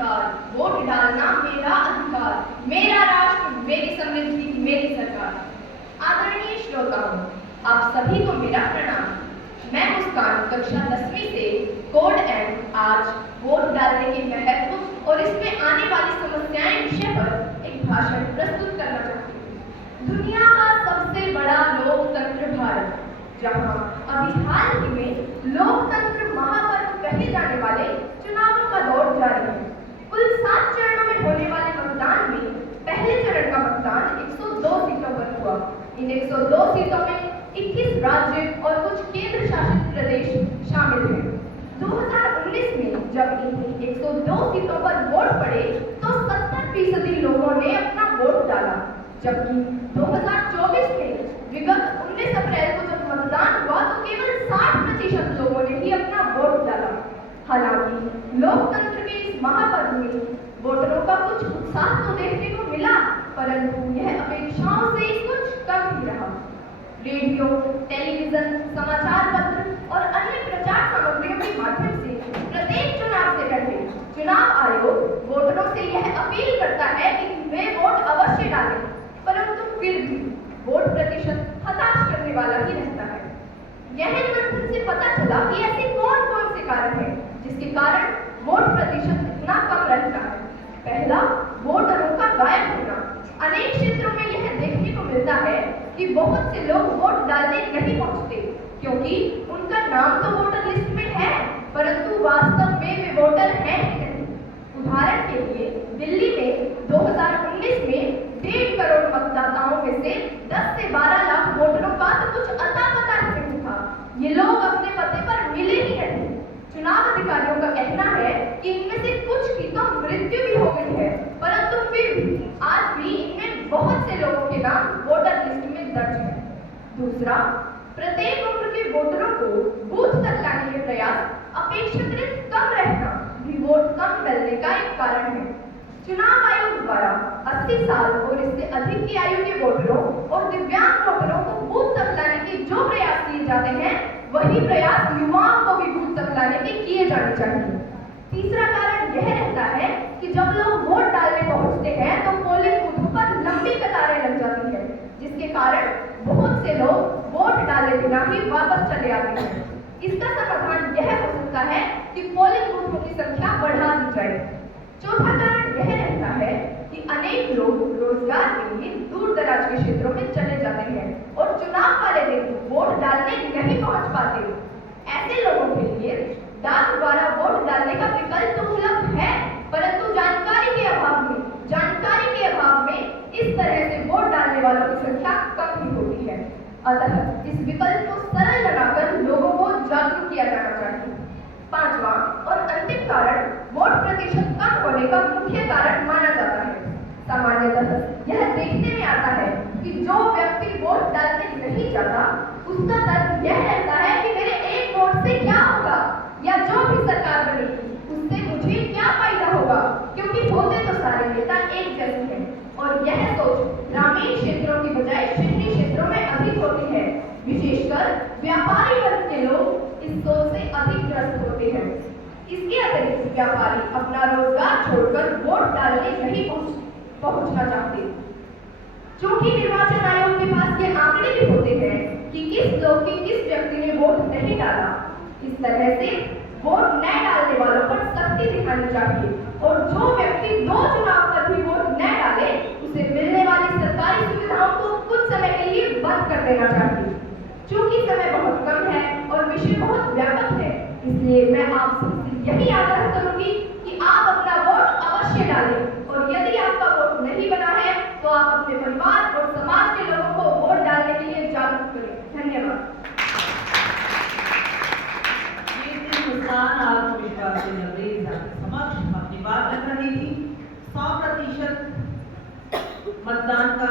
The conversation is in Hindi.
अधिकार, वोट डालना मेरा अधिकार, मेरा राष्ट्र, मेरी समृद्धि, मेरी सरकार। आदरणीय श्रोताओं, आप सभी को मेरा प्रणाम। मैं मुस्कान कक्षा 10वीं से कोड एंड आज वोट डालने के महत्व और इसमें आने वाली समस्याएं विषय पर एक भाषण प्रस्तुत करना चाहती हूँ। दुनिया का सबसे बड़ा लोकतंत्र भारत, जहाँ अभी हाल ही में लोकतंत्र महापर्व कहे जाने वाले चुनावों का दौर जारी है। कुल 7 चरणों में होने वाले मतदान में पहले चरण का मतदान 102 सीटों पर हुआ। इन 102 सीटों में 21 राज्य और कुछ केंद्र शासित प्रदेश शामिल हैं। 2019 में जब इन 102 सीटों पर वोट पड़े तो 70% लोगों ने अपना वोट डाला, जबकि 2024 में विगत 19 अप्रैल को जब मतदान हुआ तो केवल 60% लोगों ने ही अपना वोट डाला। हालांकि लोकतंत्र के इस महापर्व में वोटरों का कुछ उत्साह तो देखने को मिला, परंतु यह अपेक्षाओं से कुछ कम ही रहा। रेडियो, टेलीविजन, समाचार पत्र और अन्य प्रचार सामग्रियों के माध्यम से प्रत्येक चुनाव से पहले चुनाव आयोग वोटरों से यह अपील करता है कि वे वोट अवश्य डालें, परंतु फिर भी वोट प्रतिशत हताश करने वाला ही रहता है। गहन मंथन से पता चला कि ऐसे कौन-कौन से कारण हैं जिसके कारण वोट प्रतिशत इतना कम रहता है। पहला, वोटरों का गायब होना। अनेक क्षेत्रों में यह देखने को मिलता है कि बहुत से लोग वोट डालने नहीं पहुंचते क्योंकि उनका नाम तो वोटर लिस्ट में है, परंतु वास्तव में वे वोटर हैं ही नहीं। उदाहरण के लिए दिल्ली में 2019 में 1.5 करोड़ मतदाताओं में से 10 से 12 लाख वोटरों का तो कुछ अता पता नहीं था। ये लोग अपने पते पर मिले ही नहीं। चुनाव अधिकारियों का कहना है कि इनमें से कुछ की तो मृत्यु भी हो गई है, परंतु फिर भी आज भी इनमें बहुत से लोगों के नाम वोटर लिस्ट में दर्ज है। दूसरा, प्रत्येक उम्र के वोटरों को बूथ तक लाने के प्रयास अपेक्षाकृत कम रहना भी वोट कम डलने का एक कारण है। चुनाव आयोग द्वारा 80 साल और इससे अधिक की आयु के वोटरों और दिव्यांग वोटरों को बूथ तक लाने के जो प्रयास किए जाते हैं, वही प्रयास युवाओं को भी बूथ तक लाने के किए जाने चाहिए। तीसरा कारण यह रहता है कि जब लोग वोट डालने पहुंचते हैं तो पोलिंग बूथों पर लंबी कतारें लग जाती है, जिसके कारण बहुत से लोग वोट डाले बिना ही वापस चले आते हैं। इसका समाधान यह हो सकता है कि पोलिंग बूथों की संख्या बढ़ा दी जाए। चौथा कारण यह रहता है कि अनेक लोग रोजगार के लिए दूर दराज के क्षेत्रों में चले जाते हैं और चुनाव वाले दिन वोट डालने नहीं पहुंच पाते। ऐसे लोगों के लिए डाक द्वारा वोट डालने का विकल्प तो उपलब्ध है, परंतु जानकारी के अभाव में इस तरह से वोट डालने वालों की संख्या कम ही होती है। अतः इस विकल्प को सरल बनाकर लोगों को जागरूक किया जाना चाहिए। पांचवा और अंतिम कारण वोट प्रतिशत कम होने का मुख्य कारण माना जाता है। सामान्यतः यह देखने में आता है कि जो व्यक्ति वोट डालने नहीं जाता, उसका तर्क यह रहता है कि मेरे एक वोट से क्या होगा, या जो भी सरकार बनेगी उससे मुझे क्या फायदा होगा, क्योंकि होते तो सारे नेता एक जैसे हैं। और यह सोच ग्रामीण क्षेत्रों की बजाय शहरी क्षेत्रों में अधिक होती है। विशेषकर व्यापारी वर्ग के लोग इस सोच से अधिक ग्रस्त होते हैं। इसके अतिरिक्त व्यापारी अपना रोजगार छोड़कर वोट डालने नहीं पहुंचना चाहते। चूंकि निर्वाचन आयोग के पास ये आंकड़े भी होते हैं कि किस व्यक्ति ने वोट नहीं डाला, इस तरह से वोट न डालने वालों पर सख्ती दिखानी चाहिए और जो व्यक्ति 2 चुनाव पर भी वोट न डाले, उसे मिलने वाली सरकारी सुविधाओं को कुछ समय के लिए बंद कर देना चाहिए। चूंकि समय बहुत कम है और विषय बहुत व्यापक है, इसलिए मैं आपसे यही आग्रह करूंगी कि आप अपना वोट अवश्य डालें और यदि आपका वोट नहीं बना है तो आप अपने परिवार और समाज के लोगों को वोट डालने के लिए जागरूक करें। धन्यवाद। आत्मविश्वास से समक्ष अपनी बात रख रही थी। 100% मतदान का